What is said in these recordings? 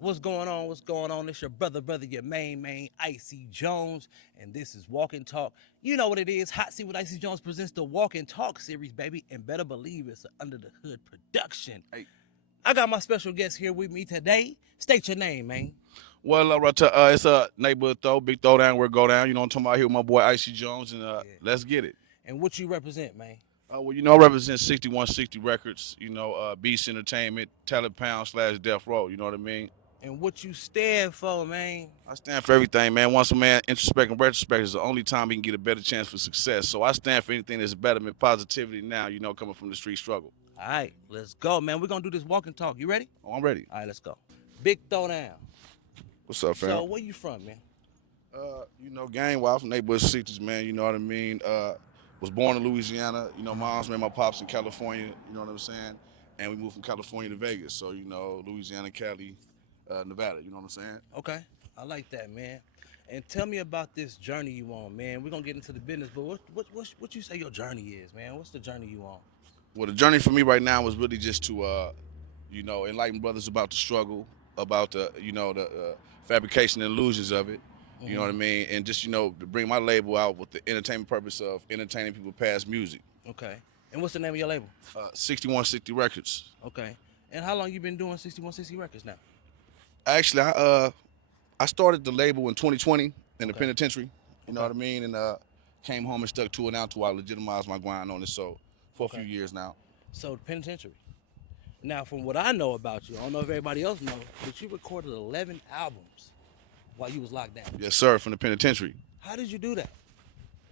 What's going on? What's going on? It's your brother, your main, IC Jonez, and this is Walk and Talk. You know what it is. Hot Seat with IC Jonez presents the Walk and Talk series, baby, and better believe it's an Under the Hood production. Hey. I got my special guest here with me today. State your name, man. Well, it's a neighborhood big throw down, where it go down. You know, I'm talking about here with my boy IC Jonez, and let's get it. And what you represent, man. I represent 6160 Records. Beast Entertainment, Talent Pound / Death Row. You know what I mean? And what you stand for, man. I stand for everything, man. Once a man introspect and retrospect is the only time he can get a better chance for success. So I stand for anything that's betterment, positivity now. Coming from the street struggle. All right, let's go, man. We're gonna do this Walk and Talk. You ready? Oh, I'm ready. All right, let's go. BigThroDown. What's up, fam? So where you from, man? Gang wild from neighborhood 60s, man. You know what I mean? Was born in Louisiana. Mom's made my pops in California. You know what I'm saying? And we moved from California to Vegas. So, Louisiana, Cali, Nevada. You know what I'm saying? Okay, I like that, man. And tell me about this journey you on, man. We're gonna get into the business, but what you say your journey is, man? What's the journey you on? Well, the journey for me right now was really just to, enlighten brothers about the struggle, about the fabrication and illusions of it. You know what I mean? And just, to bring my label out with the entertainment purpose of entertaining people past music. Okay. And what's the name of your label? 6160 Records. Okay. And how long you been doing 6160 Records now? Actually, I started the label in 2020 in the penitentiary. You know Okay. what I mean? And came home and stuck to it now till I legitimized my grind on it. So for a few years now. So the penitentiary. Now, from what I know about you, I don't know if everybody else knows, but you recorded 11 albums while you was locked down. Yes, sir, from the penitentiary. How did you do that?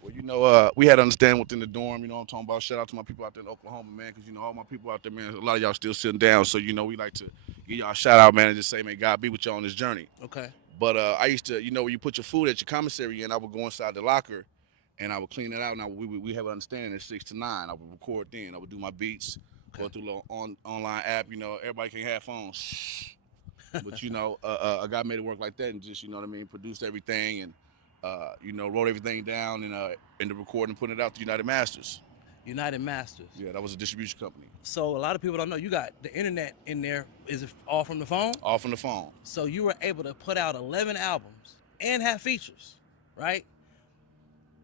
Well, we had to understand within the dorm, I'm talking about. Shout out to my people out there in Oklahoma, man, because, all my people out there, man, a lot of y'all still sitting down. So, we like to give y'all a shout out, man, and just say, may God be with y'all on this journey. Okay. But I used to, when you put your food at your commissary in, I would go inside the locker and I would clean it out. Now, we have an understanding at 6 to 9. I would record then. I would do my beats, go through a little online app. Everybody can have phones. But, a guy made it work like that and just, produced everything and, wrote everything down in the recording and putting it out to United Masters. United Masters. Yeah, that was a distribution company. So a lot of people don't know you got the internet in there. Is it all from the phone? All from the phone. So you were able to put out 11 albums and have features, right?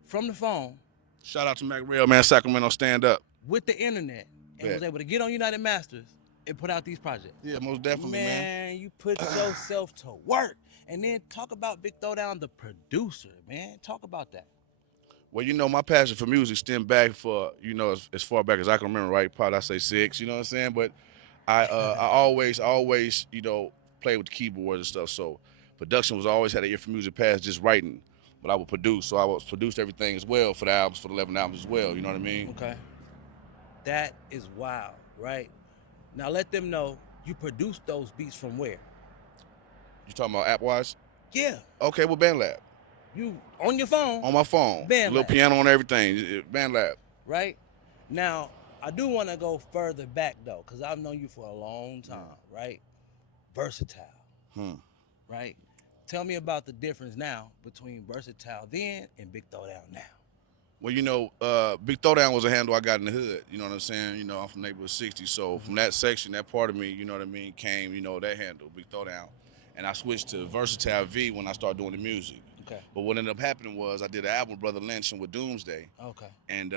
From the phone. Shout out to Mac Rail, man, Sacramento Stand Up. With the internet. And was able to get on United Masters and put out these projects. Yeah, most definitely, man. Man, you put yourself to work. And then talk about BigThroDown, the producer, man. Talk about that. Well, my passion for music stemmed back for, as far back as I can remember, right? Probably I say 6, you know what I'm saying? But I always, played with the keyboards and stuff. So production was always had an ear for music past just writing. But I would produce. So I was produced everything as well for the albums, for the 11 albums as well. You know what I mean? Okay. That is wild, right? Now let them know you produced those beats from where? You talking about app-wise? Yeah. Okay, well, BandLab. You on your phone? On my phone. BandLab. Little piano and everything. BandLab. Right? Now, I do want to go further back, though, because I've known you for a long time, right? Versatile. Right? Tell me about the difference now between Versatile then and BigThroDown now. Well, BigThroDown was a handle I got in the hood. You know what I'm saying? I'm from neighborhood 60. So from that section, that part of me, you know what I mean, came, that handle, BigThroDown. And I switched to Versatile V when I started doing the music. Okay. But what ended up happening was I did an album with Brother Valantion with Doomsday. Okay. And,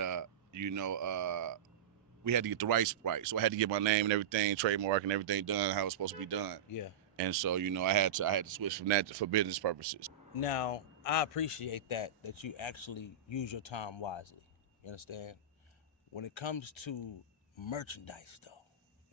we had to get the rights right. So I had to get my name and everything, trademark and everything done how it was supposed to be done. Yeah. And so, I had to switch from that for business purposes. Now, I appreciate that you actually use your time wisely. You understand? When it comes to merchandise, though,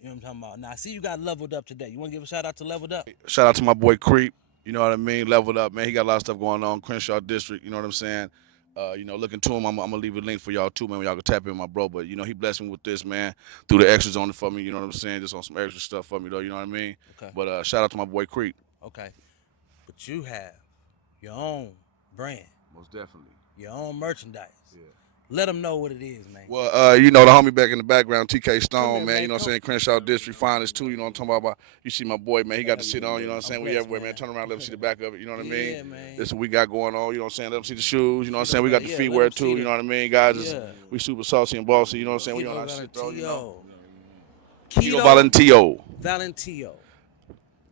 you know what I'm talking about? Now, I see you got Leveled Up today. You want to give a shout out to Leveled Up? Shout out to my boy Creep. You know what I mean? Leveled Up, man. He got a lot of stuff going on. Crenshaw District, you know what I'm saying? Looking to him, I'm going to leave a link for y'all too, man, where y'all can tap in my bro. But, he blessed me with this, man, through the extras on it for me, you know what I'm saying? Just on some extra stuff for me, though, you know what I mean? Okay. But shout out to my boy Creep. Okay. But you have your own brand. Most definitely. Your own merchandise. Yeah. Let them know what it is, man. Well, the homie back in the background, TK Stone, here, man, man. you know what I'm saying? Crenshaw District finest too, you know what I'm talking about? You see my boy, man, he got to sit on, you know what I'm saying? We blessed, everywhere, man. Turn around, let him see the back of it, you know what I mean? Yeah, man. This is what we got going on, you know what I'm saying? Let them see the shoes, you know what I'm saying? We got the Yeah, feet let wear 'em see too, you the- know what I mean? Guys, Yeah. we super saucy and bossy, you know what I'm saying? We on our shit though, Voluntio. Quito Voluntio. Voluntio.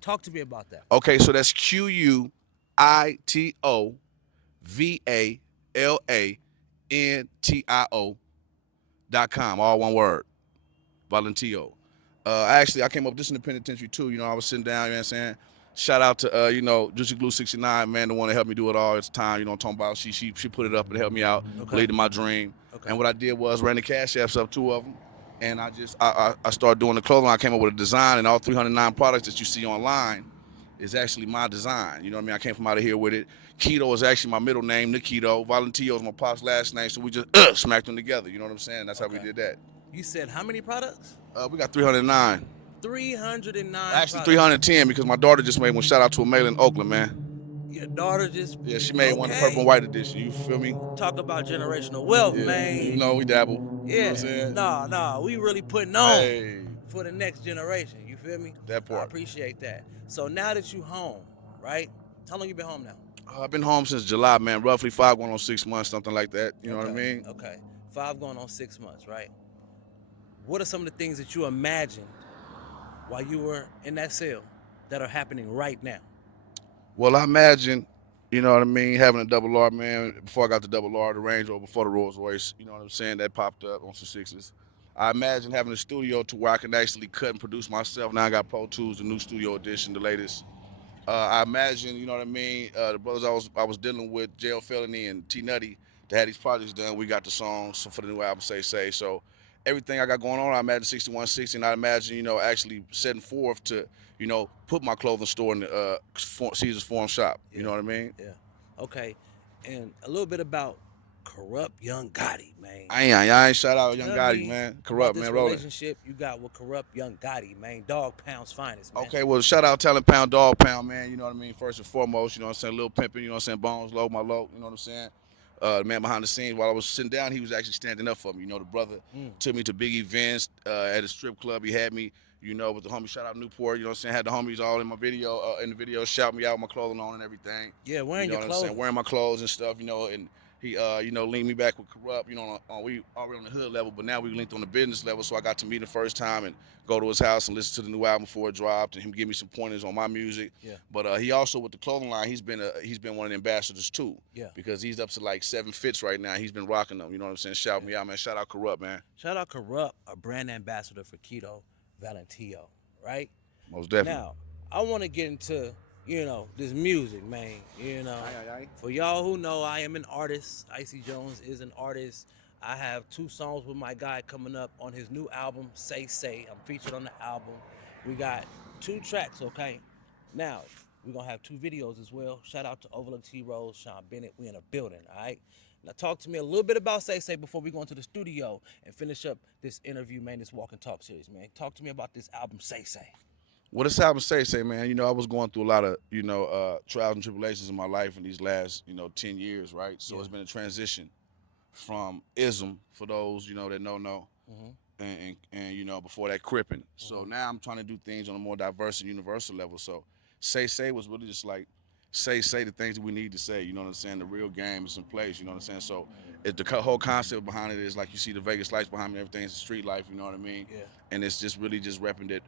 Talk to me about that. Okay, so that's QUITOVALANTIO.com, all one word. Voluntio. Actually, I came up with this in the penitentiary too. You know, I was sitting down, you know what I'm saying? Shout out to, Juicy Glue 69, man, the one that helped me do it all at the time. You know what I'm talking about? She put it up and helped me out, believed in my dream. Okay. And what I did was ran the cash apps up, 2 of them. And I started doing the clothing. I came up with a design, and all 309 products that you see online is actually my design. You know what I mean? I came from out of here with it. Quito is actually my middle name, Nikito. Valentio is my pop's last name, so we just smacked them together. You know what I'm saying? That's how we did that. You said how many products? We got 309. 309. Actually, 310 because my daughter just made one. Shout out to a mail in Oakland, man. Your daughter just. Yeah, she made one, the purple and white edition. You feel me? Talk about generational wealth, man. You know, we dabble. Yeah. You know what I'm saying? Nah, we really putting on Hey, for the next generation. You feel me? that part. I appreciate that. So now that you home, right? How long you been home now? I've been home since July, man. Roughly 5 going on 6 months, something like that. You know what I mean? Okay. 5 going on 6 months, right? What are some of the things that you imagined while you were in that cell that are happening right now? Well, I imagine, you know what I mean, having a double R, man. Before I got the double R, the Range Rover, before the Rolls Royce, you know what I'm saying, that popped up on some 6s. I imagine having a studio to where I can actually cut and produce myself. Now I got Pro Tools, the new studio edition, the latest. I imagine, you know what I mean, the brothers I was dealing with, Jail Felony and T Nutty, that had these projects done. We got the songs for the new album, Say. So everything I got going on, I imagine 6160, and I imagine, you know, actually setting forth to, you know, put my clothing store in the Caesar's Forum shop. You know what I mean? Yeah. Okay. And a little bit about Corrupt Young Gotti, man. I ain't shout out Young Tell Gotti, me man. Corrupt, about man, this rolling. relationship you got with Corrupt Young Gotti, man. Dog Pound's finest, man. Okay, well, shout out Talent Pound, Dog Pound, man. You know what I mean? First and foremost, you know what I'm saying? Lil Pimpin', you know what I'm saying? Bones, Low, my low, you know what I'm saying? The man behind the scenes, while I was sitting down, he was actually standing up for me. You know, the brother took me to big events at a strip club. He had me, you know, with the homies, shout out Newport, you know what I'm saying? Had the homies all in my video, shout me out, my clothing on and everything. Yeah, wearing you know your what clothes. I'm saying? Wearing my clothes and stuff, you know, and he, linked me back with Corrupt, you know, we already on the hood level, but now we linked on the business level, so I got to meet him the first time and go to his house and listen to the new album before it dropped, and him give me some pointers on my music. Yeah. But he also, with the clothing line, he's been one of the ambassadors too. Yeah. Because he's up to like 7 fits right now. He's been rocking them. You know what I'm saying? Shout me out, man. Shout out Corrupt, man. Shout out Corrupt, a brand ambassador for Quito, Voluntio, right? Most definitely. Now, I want to get into, you know, this music, man. You know, for y'all who know, I am an artist. IC Jonez is an artist. I have 2 songs with my guy coming up on his new album, Say. I'm featured on the album. We got 2 tracks, okay? Now, we're going to have 2 videos as well. Shout out to Overlook T. Rose, Sean Bennett. We in a building, all right? Now, talk to me a little bit about Say before we go into the studio and finish up this interview, man, this Walk and Talk series, man. Talk to me about this album, Say. Well, this album Say, man, you know, I was going through a lot of, you know, trials and tribulations in my life in these last, you know, 10 years, right? So It's been a transition from ism, for those, you know, that know, and you know, before that cripping. So now I'm trying to do things on a more diverse and universal level. So Say was really just like, say the things that we need to say, you know what I'm saying? The real game is in place, you know what I'm saying? So the whole concept behind it is like you see the Vegas lights behind me, everything's street life, you know what I mean? Yeah. And it's just really just repping that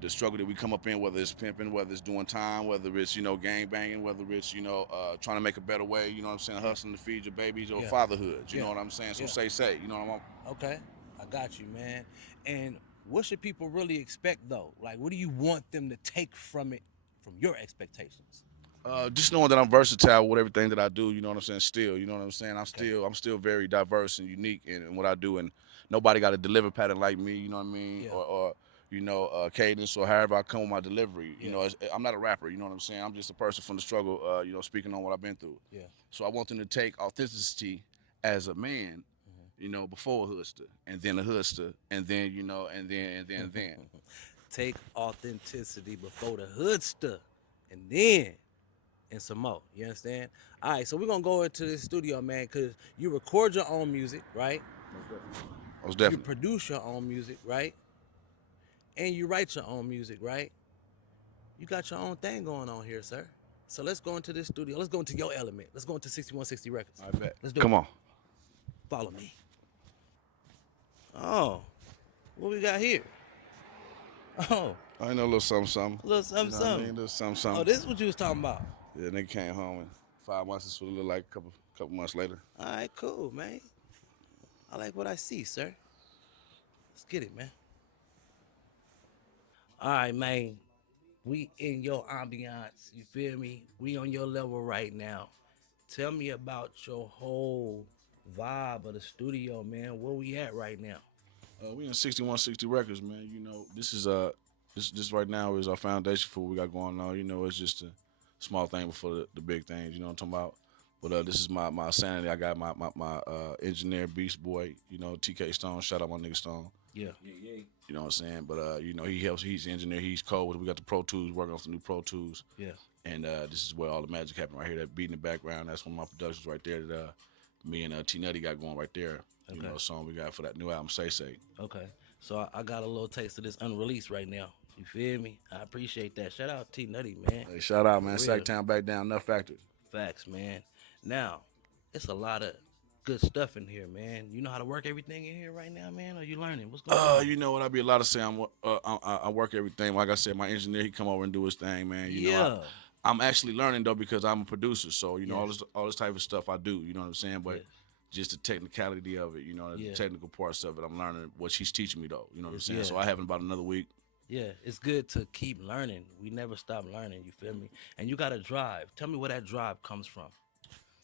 the struggle that we come up in, whether it's pimping, whether it's doing time, whether it's, you know, gang banging, whether it's, you know, trying to make a better way, you know what I'm saying, hustling to feed your babies or fatherhood, you know what I'm saying? So say, you know what I'm Okay, I got you, man. And what should people really expect, though? Like, what do you want them to take from it, from your expectations? Just knowing that I'm versatile with everything that I do, you know what I'm saying, still, you know what I'm saying? I'm still very diverse and unique in what I do, and nobody got a delivery pattern like me, you know what I mean? Or you know, cadence or however I come with my delivery. You know, I'm not a rapper, you know what I'm saying? I'm just a person from the struggle, you know, speaking on what I've been through. Yeah. So I want them to take authenticity as a man, you know, before a hoodster, and then a hoodster, and then, you know, and then. Take authenticity before the hoodster, and then and some more. You understand? All right, so we're going to go into this studio, man, because you record your own music, right? Most definitely. You produce your own music, right? And you write your own music, right? You got your own thing going on here, sir. So let's go into this studio. Let's go into your element. Let's go into 6160 Records. I bet. Let's do Come it. on. Follow me. Oh, what we got here? Oh, I know a little something, something. A little something, You know what I mean? A something. little something, Oh, something. this is what you was talking about. Yeah, nigga came home in 5 months. This what it look like a couple months later. All right, cool, man. I like what I see, sir. Let's get it, man. All right, man. We in your ambiance. You feel me? We on your level right now. Tell me about your whole vibe of the studio, man. Where we at right now? We in 6160 Records, man. You know, this right now is our foundation for what we got going on. You know, it's just a small thing before the big things. You know what I'm talking about? But this is my sanity. I got my engineer Beast Boy. You know, TK Stone. Shout out my nigga Stone. Yeah. You know what I'm saying? But you know, he helps. He's the engineer. He's cold. We got the Pro Tools, working on some new Pro Tools. Yeah. And this is where all the magic happened right here. That beat in the background. That's one of my productions right there that me and T Nutty got going right there. You Okay. know, song we got for that new album, Say Say. Okay. So I got a little taste of this unreleased right now. You feel me? I appreciate that. Shout out T Nutty, man. Hey, shout out, For man. real. Sacktown back down, enough factor. Facts, man. Now, it's a lot of good stuff in here, man. You know how to work everything in here right now, man? Or you learning? What's going on? You know what? I be a lot of say I work everything. Like I said, my engineer he come over and do his thing, man. You know, Yeah. I'm actually learning though because I'm a producer, so you know Yes. all this type of stuff I do. You know what I'm saying? But Yes. just the technicality of it, you know, Yeah. the technical parts of it, I'm learning what she's teaching me though. You know what I'm saying? Yeah. So I have in about another week. Yeah, it's good to keep learning. We never stop learning, you feel me? And you got to drive. Tell me where that drive comes from.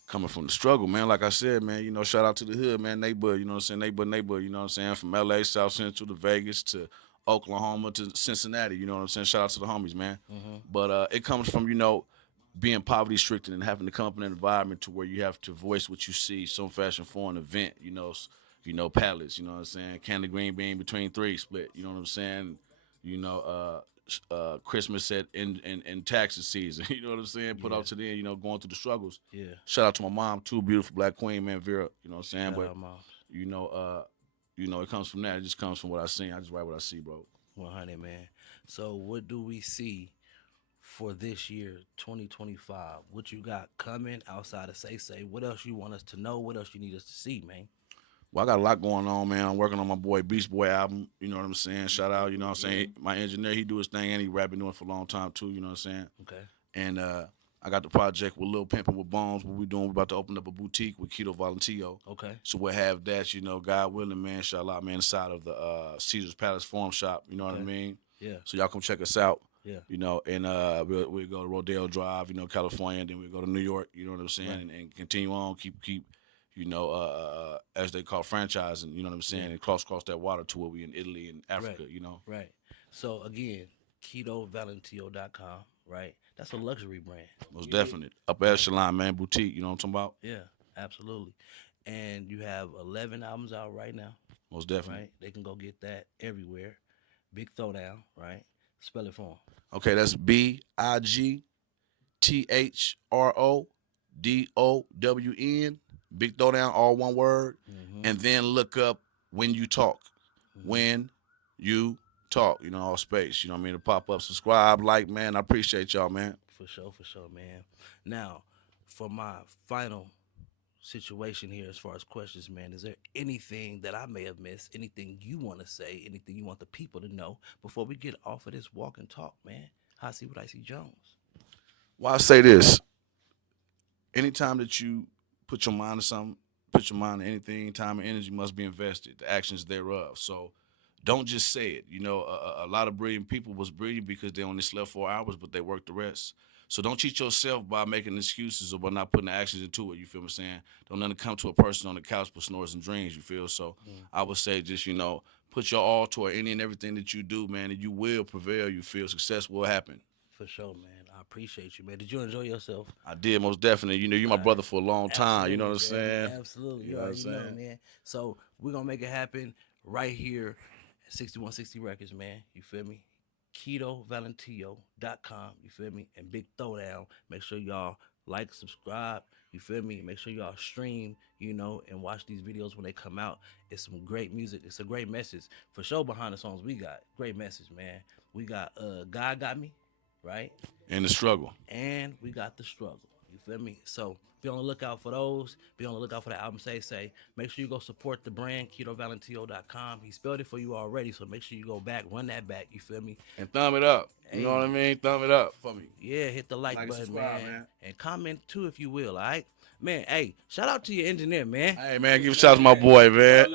Coming from the struggle, man. Like I said, man, you know, shout out to the hood, man, neighborhood, you know what I'm saying? Neighborhood, you know what I'm saying? From LA, South Central to Vegas to Oklahoma to Cincinnati, you know what I'm saying? Shout out to the homies, man. But it comes from, you know, being poverty stricken and having to come up in an environment to where you have to voice what you see, some fashion for an event, you know, pallets, you know what I'm saying? Candy green bean between three split, you know what I'm saying? You know, Christmas in taxes season, you know what I'm saying? Put Yeah. up to then, you know, going through the struggles. Yeah. Shout out to my mom too, beautiful black queen, man, Vera. You know what I'm saying? Shout But out, moms. you know, it comes from that. It just comes from what I seen. I just write what I see, bro. 100, man. So, what do we see for this year, 2025? What you got coming outside of Say? What else you want us to know? What else you need us to see, man? Well, I got a lot going on, man. I'm working on my boy Beast Boy album. You know what I'm saying? Shout out, you know what I'm saying? My engineer, he do his thing and he rap been doing it for a long time too, you know what I'm saying? Okay. And I got the project with Lil Pimpin' with Bones. What we doing? We're about to open up a boutique with Quito Voluntio. Okay. So we'll have that, you know, God willing, man, inshallah, man, inside of the Caesar's Palace Farm Shop. You know what I Okay. mean? Yeah. So y'all come check us out. Yeah. You know, and we'll go to Rodeo Drive, you know, California, and then we'll go to New York, you know what I'm saying, Right. and continue on, keep, you know, as they call franchising, you know what I'm saying, Yeah. and cross that water to where we in Italy and Africa, Right. you know. Right. So, again, KetoValentio.com, right? That's a luxury brand. Most definite. Upper echelon, man, boutique, you know what I'm talking about? Yeah, absolutely. And you have 11 albums out right now, Most definitely. right? They can go get that everywhere. Big Throwdown, right? Spell it for them. Okay, that's BigThroDown, Big Throwdown, all one word, and then look up When You Talk. When You Talk, you know, all space. You know what I mean? To pop up, subscribe, like, man. I appreciate y'all, man. For sure, man. Now, for my final situation here as far as questions, man, is there anything that I may have missed? Anything you want to say? Anything you want the people to know before we get off of this walk and talk, man? I see what IC Jonez. Well, I say this. Anytime that you put your mind to something, put your mind to anything, time and energy must be invested, the actions thereof. So don't just say it. You know, a lot of brilliant people was brilliant because they only slept 4 hours, but they worked the rest. So don't cheat yourself by making excuses or by not putting the actions into it. You feel what I'm saying? Don't let it come to a person on the couch but snores and dreams. You feel? So I would say just, you know, put your all toward any and everything that you do, man, and you will prevail. You feel success will happen. For sure, man. I appreciate you, man. Did you enjoy yourself? I did most definitely. You know, you're my brother for a long time. You know what I'm Absolutely, saying? man. Absolutely. You You know what I'm already know, saying? man. So we're gonna make it happen right here at 6160 Records, man. You feel me? KetoValentio.com, you feel me? And Big Throwdown. Make sure y'all like, subscribe, you feel me? Make sure y'all stream, you know, and watch these videos when they come out. It's some great music. It's a great message. For sure behind the songs we got. Great message, man. We got God Got Me, right? In the struggle. And we got The Struggle. You feel me? So be on the lookout for those. Be on the lookout for the album Say. Make sure you go support the brand, QuitoValentio.com. He spelled it for you already, so make sure you go back, run that back, you feel me? And thumb it up. Hey. You know what I mean? Thumb it up for me. Yeah, hit the like and button, subscribe, man. And comment too if you will, all right? Man, hey, shout out to your engineer, man. Hey, man, give a shout out to my boy, man.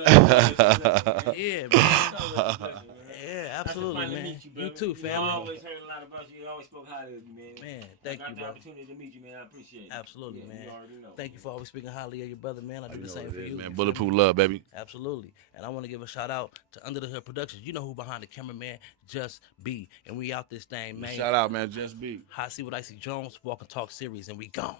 Yeah, man. Yeah, absolutely, man. Meet you too, family. I always heard a lot about you. You always spoke highly of you, man. Man, thank you, I got the bro. opportunity to meet you, man. I appreciate it. Absolutely, Yeah, man. you already know. Thank you for always speaking highly of your brother, man. I do the same for you. Man, You bulletproof feel me? love, baby. Absolutely. And I want to give a shout out to Under the Hood Productions. You know who behind the camera, man? Just B. And we out this thing, man. Shout out, man. Just be. Hot Seat with IC Jonez, Walk and Talk series, and we gone.